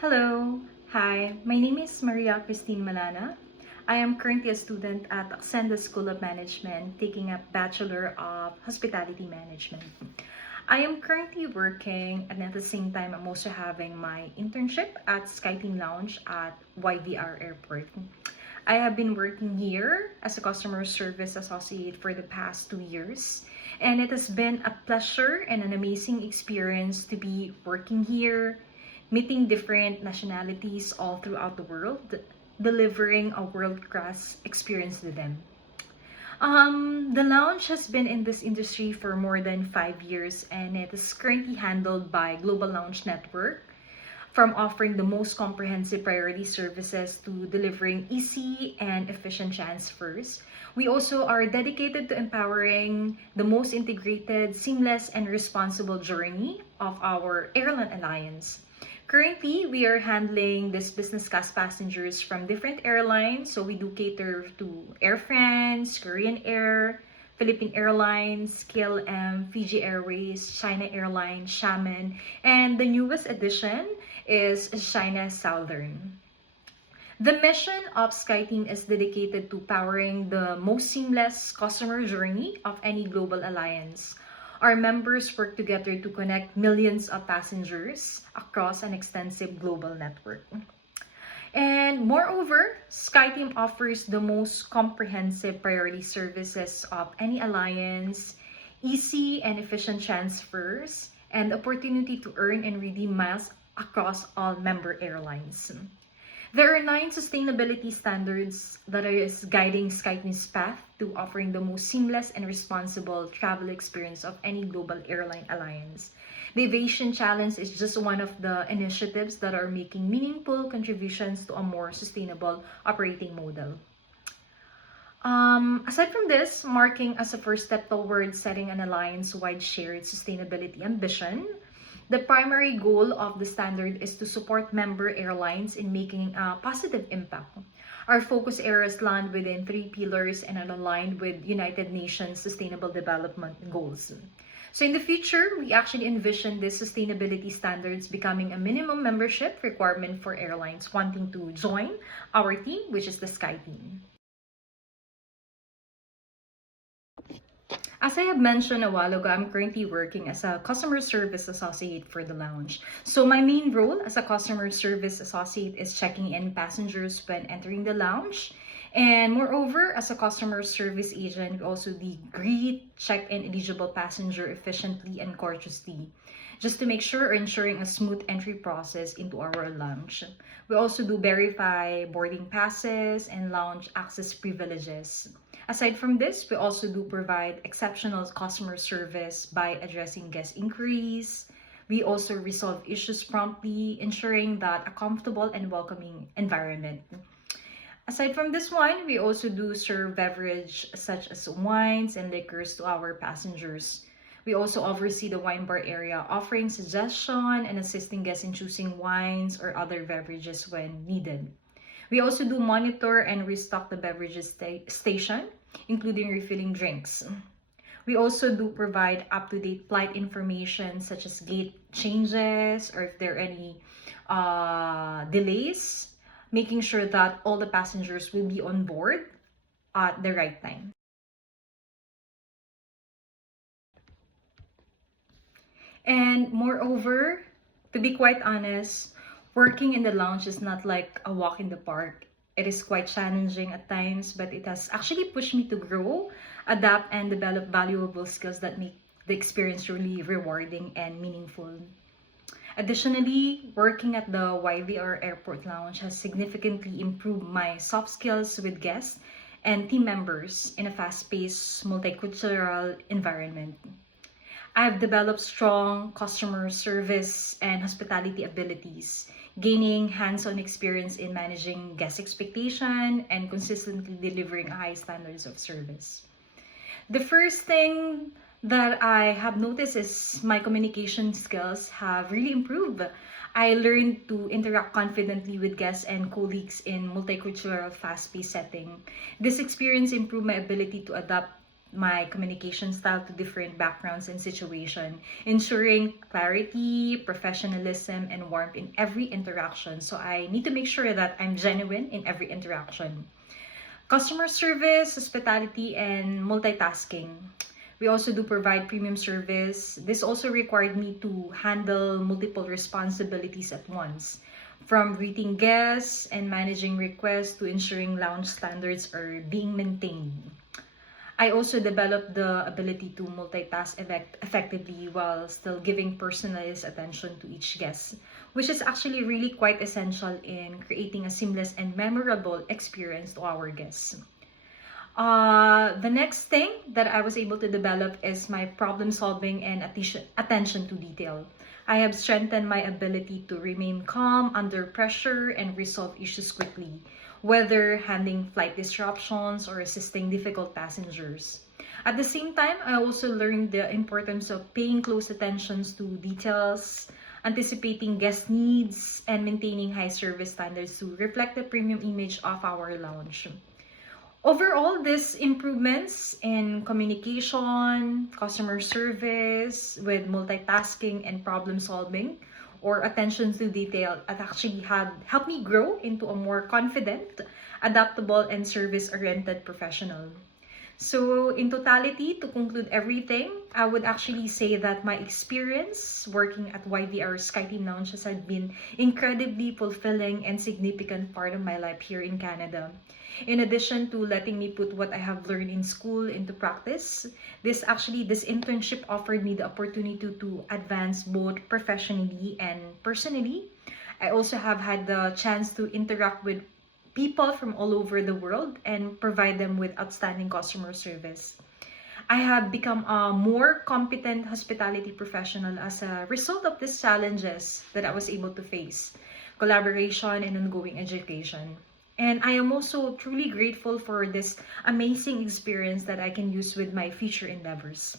Hello. Hi, my name is Maria Christine Malana. I am currently a student at Accenda School of Management taking a Bachelor of Hospitality Management. I am currently working and at the same time I'm also having my internship at SkyTeam Lounge at YVR Airport. I have been working here as a customer service associate for the past 2 years, and it has been a pleasure and an amazing experience to be working here, meeting different nationalities all throughout the world, delivering a world-class experience to them. The lounge has been in this industry for more than 5 years, and it is currently handled by Global Lounge Network, from offering the most comprehensive priority services to delivering easy and efficient transfers. We also are dedicated to empowering the most integrated, seamless, and responsible journey of our airline alliance. Currently, we are handling this business class passengers from different airlines. So we do cater to Air France, Korean Air, Philippine Airlines, KLM, Fiji Airways, China Airlines, Xiamen, and the newest addition is China Southern. The mission of SkyTeam is dedicated to powering the most seamless customer journey of any global alliance. Our members work together to connect millions of passengers across an extensive global network. And moreover, SkyTeam offers the most comprehensive priority services of any alliance, easy and efficient transfers, and opportunity to earn and redeem miles across all member airlines. There are 9 sustainability standards that is guiding SkyTeam's path to offering the most seamless and responsible travel experience of any global airline alliance. The Aviation Challenge is just one of the initiatives that are making meaningful contributions to a more sustainable operating model. Aside from this, marking as a first step towards setting an alliance-wide shared sustainability ambition, the primary goal of the standard is to support member airlines in making a positive impact. Our focus areas land within 3 pillars and are aligned with United Nations Sustainable Development Goals. So in the future, we actually envision these sustainability standards becoming a minimum membership requirement for airlines wanting to join our team, which is the Sky Team. As I have mentioned a while ago, I'm currently working as a customer service associate for the lounge. So my main role as a customer service associate is checking in passengers when entering the lounge. And moreover, as a customer service agent, we also greet, check-in eligible passenger efficiently and courteously, just to make sure or ensuring a smooth entry process into our lounge. We also do verify boarding passes and lounge access privileges. Aside from this, we also do provide exceptional customer service by addressing guest inquiries. We also resolve issues promptly, ensuring that a comfortable and welcoming environment. Aside from this one, we also do serve beverage such as wines and liquors to our passengers. We also oversee the wine bar area, offering suggestion and assisting guests in choosing wines or other beverages when needed. We also do monitor and restock the beverages station, including refilling drinks. We also do provide up-to-date flight information such as gate changes or if there are any delays, making sure that all the passengers will be on board at the right time. And moreover, to be quite honest, working in the lounge is not like a walk in the park. It is quite challenging at times, but it has actually pushed me to grow, adapt, and develop valuable skills that make the experience really rewarding and meaningful. Additionally, working at the YVR Airport Lounge has significantly improved my soft skills with guests and team members in a fast-paced, multicultural environment. I've developed strong customer service and hospitality abilities, gaining hands-on experience in managing guest expectation and consistently delivering high standards of service. The first thing that I have noticed is my communication skills have really improved. I learned to interact confidently with guests and colleagues in multicultural, fast-paced setting. This experience improved my ability to adapt my communication style to different backgrounds and situation, ensuring clarity, professionalism, and warmth in every interaction. So I need to make sure that I'm genuine in every interaction. Customer service, hospitality, and multitasking. We also do provide premium service. This also required me to handle multiple responsibilities at once, from greeting guests and managing requests to ensuring lounge standards are being maintained. I also developed the ability to multitask effectively while still giving personalized attention to each guest, which is actually really quite essential in creating a seamless and memorable experience to our guests. The next thing that I was able to develop is my problem solving and attention to detail. I have strengthened my ability to remain calm under pressure and resolve issues quickly, whether handling flight disruptions or assisting difficult passengers. At the same time, I also learned the importance of paying close attention to details, anticipating guest needs, and maintaining high service standards to reflect the premium image of our lounge. Overall, these improvements in communication, customer service, with multitasking and problem solving, or attention to detail, it actually have helped me grow into a more confident, adaptable, and service-oriented professional. So, in totality, to conclude everything, I would actually say that my experience working at YVR SkyTeam Lounges has been incredibly fulfilling and significant part of my life here in Canada. In addition to letting me put what I have learned in school into practice, this internship offered me the opportunity to advance both professionally and personally. I also have had the chance to interact with people from all over the world and provide them with outstanding customer service. I have become a more competent hospitality professional as a result of these challenges that I was able to face, collaboration and ongoing education. And I am also truly grateful for this amazing experience that I can use with my future endeavors.